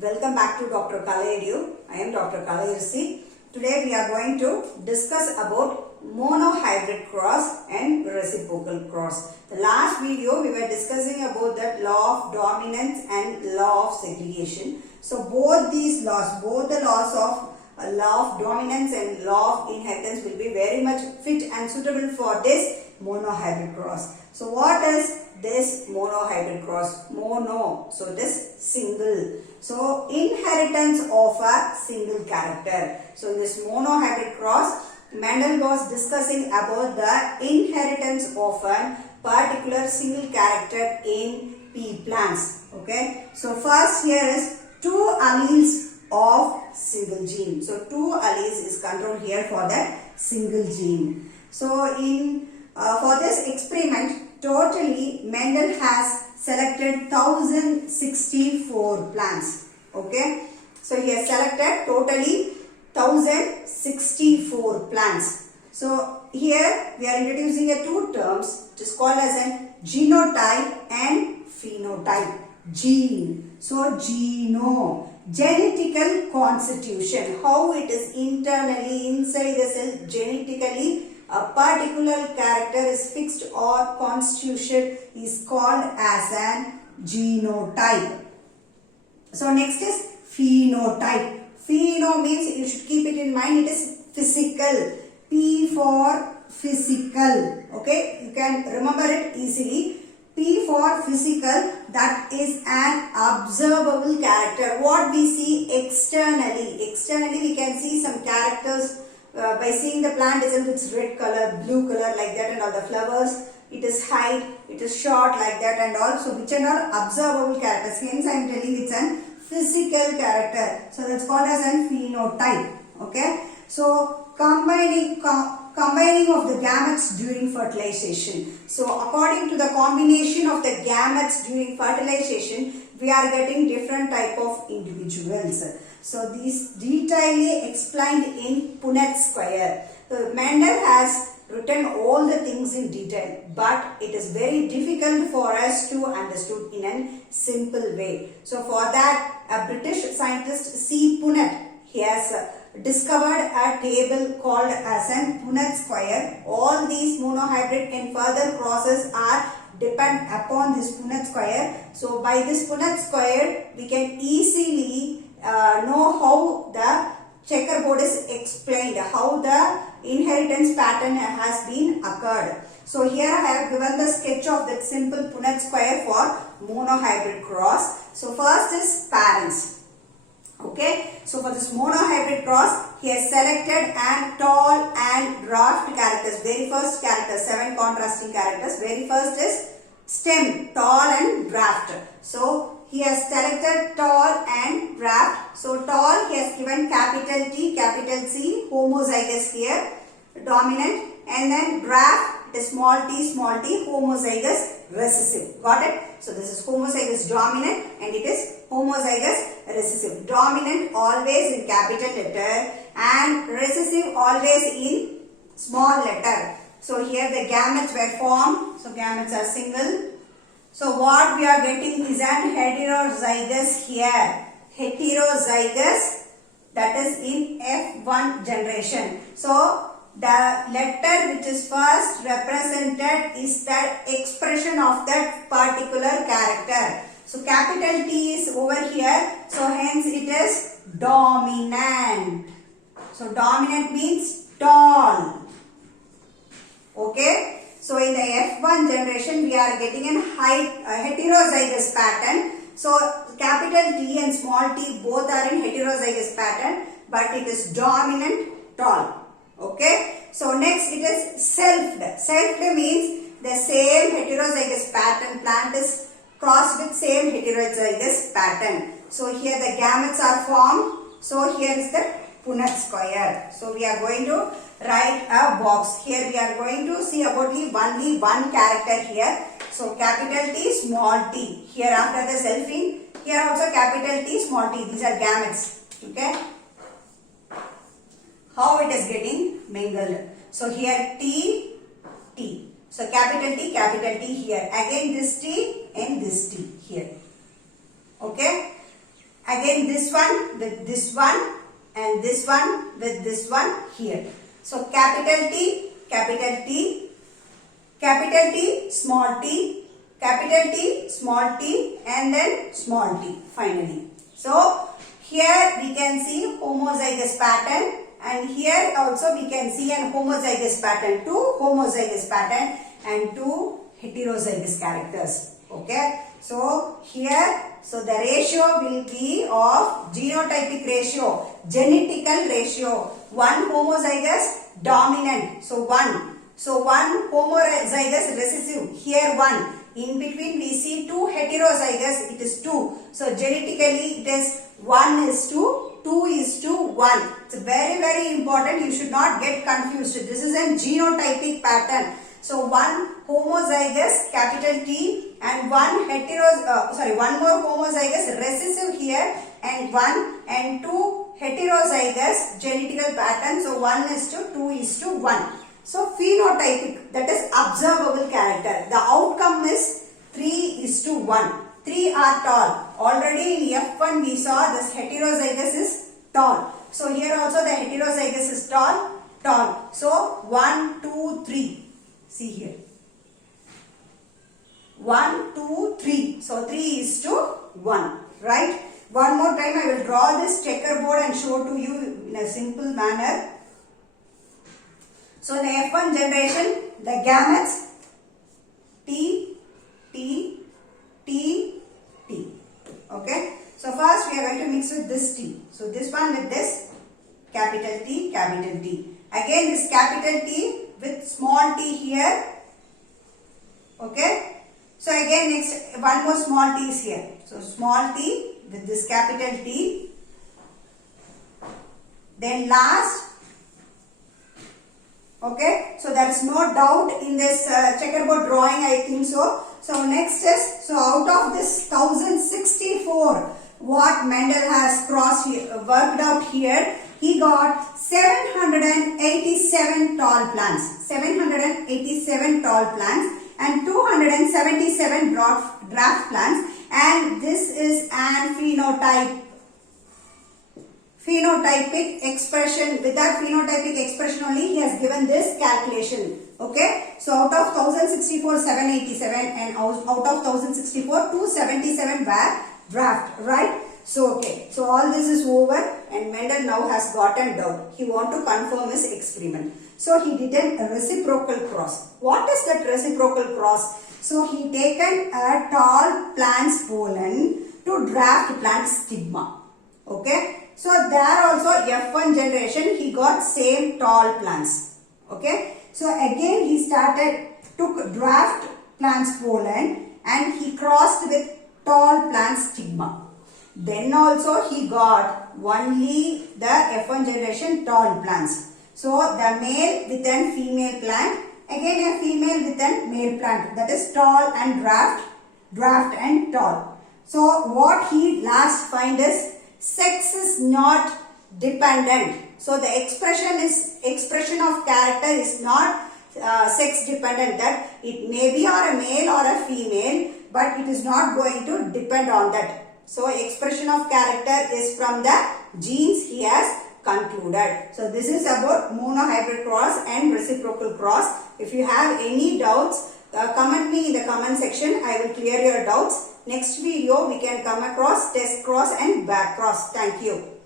Welcome back to Dr. Kalaedu. I am Dr. Kalayursi. Today we are going to discuss about monohybrid cross and reciprocal cross. The last video we were discussing about that law of dominance and law of segregation. So both these laws, both the laws of law of dominance and law of inheritance will be very much fit and suitable for this monohybrid cross. So what is this monohybrid cross? Mono, so it is single. So inheritance of a single character. So in this monohybrid cross, Mendel was discussing about the inheritance of a particular single character in pea plants. Okay. So first here is two alleles of single gene. So two alleles is controlled here for that single gene. So in for this experiment, totally Mendel has selected 1064 plants. Okay. So he has selected totally 1064 plants. So here we are introducing two terms. It is called as a genotype and phenotype. Gene. So geno, genetical constitution. How it is internally inside the cell genetically a particular character is fixed or constitution is called as an genotype. So next is phenotype. Pheno means you should keep it in mind, it is physical. P for physical. Okay, you can remember it easily. P for physical, that is an observable character. What we see externally. Externally we can see some characters by seeing the plant itself, it's red color, blue color like that, and all the flowers, it is height, it is short like that, and also which are all observable characters. Hence I am telling it's a physical character. So that's called as a phenotype. Okay. So combining of the gametes during fertilization. So according to the combination of the gametes during fertilization, we are getting different type of individuals. So these detailedly explained in Punnett square. Mendel has written all the things in detail, but it is very difficult for us to understood in a simple way. So for that, a British scientist C. Punnett, he has discovered a table called as an Punnett square. All these monohybrid and further crosses are depend upon this Punnett square. So by this Punnett square, we can easily know how the checkerboard is explained, how the inheritance pattern has been occurred. So here I have given the sketch of that simple Punnett square for monohybrid cross. So first is parents. Okay, so for this monohybrid cross, he has selected an tall and dwarfed characters. Very first character, 7 contrasting characters. Very first is stem, tall and dwarfed. So he has selected tall and dwarfed. So tall, he has given capital T, capital C, homozygous here, dominant, and then dwarf, it is small t, homozygous recessive. Got it? So this is homozygous dominant and it is homozygous recessive. Dominant always in capital letter and recessive always in small letter. So here the gametes were formed. So gametes are single. So what we are getting is an heterozygous here. Heterozygous, that is in F1 generation. So the letter which is first represented is the expression of that particular character. So capital T is over here. So hence it is dominant. So dominant means tall. Okay. So in the F1 generation we are getting a heterozygous pattern. So capital T and small t both are in heterozygous pattern, but it is dominant, tall. Okay. So next it is selfed. Selfed means the same heterozygous pattern. Plant is crossed with same heterozygous pattern. So here the gametes are formed. So here is the Punnett square. So we are going to write a box. Here we are going to see about only one character here. So capital T, small t. Here after the selfing, here also capital T, small t. These are gametes. Okay. How it is getting mingled. So here T, T. So capital T here. Again this T and this T here. Okay. again this one with this one and this one with this one here. So capital T, capital T, capital T, small t, capital T, small t and then small t finally. So here we can see homozygous pattern and here also we can see an homozygous pattern, two homozygous pattern and two heterozygous characters. Okay. So here, so the ratio will be of genotypic ratio, genetical ratio, one homozygous dominant, so one. So one homozygous recessive, here one. In between we see two heterozygous, it is two. So genetically it is 1 is to 2 is to 1. It's very, very important. You should not get confused. This is a genotypic pattern. So one homozygous capital T and one one more homozygous recessive here and one and two heterozygous genetical pattern. So 1 is to 2 is to 1. So phenotypic, that is observable character. The outcome is 3 is to 1. 3 are tall. Already in F1 we saw this heterozygous is tall. So here also the heterozygous is tall. So 1, 2, 3. See here. 1, 2, 3. So 3 is to 1. Right? One more time I will draw this checkerboard and show to you in a simple manner. So in the F1 generation, the gametes T, T, T, T. Okay. So first we are going to mix with this T. So this one with this capital T, capital T. Again this capital T with small t here. Okay. So again next one more small t is here. So small t with this capital T. Then last. Okay. So there is no doubt in this checkerboard drawing, I think so. So next is, so out of this 1064 what Mendel has worked out here, he got 787 tall plants, 787 tall plants and 277 draft plants, and this is an phenotypic expression. With that phenotypic expression only he has given this calculation. Okay. So out of 1064 787 and out of 1064 277 were draft. Right. So okay. So all this is over and Mendel now has gotten doubt. He want to confirm his experiment. So he did a reciprocal cross. What is that reciprocal cross? So he taken a tall plant's pollen to draft plant stigma. Okay. So there also F1 generation he got same tall plants. Okay. So again he took draft plant's pollen and he crossed with tall plant stigma. Then also he got only the F1 generation tall plants. So the male with an female plant, again a female with an male plant, that is tall and draft and tall. So what he last find is sex is not dependent. So the expression of character is not sex dependent, that it may be or a male or a female, but it is not going to depend on that. So expression of character is from the genes he has concluded. So this is about monohybrid cross and reciprocal cross. If you have any doubts, comment me in the comment section. I will clear your doubts. Next video we can come across test cross and back cross. Thank you.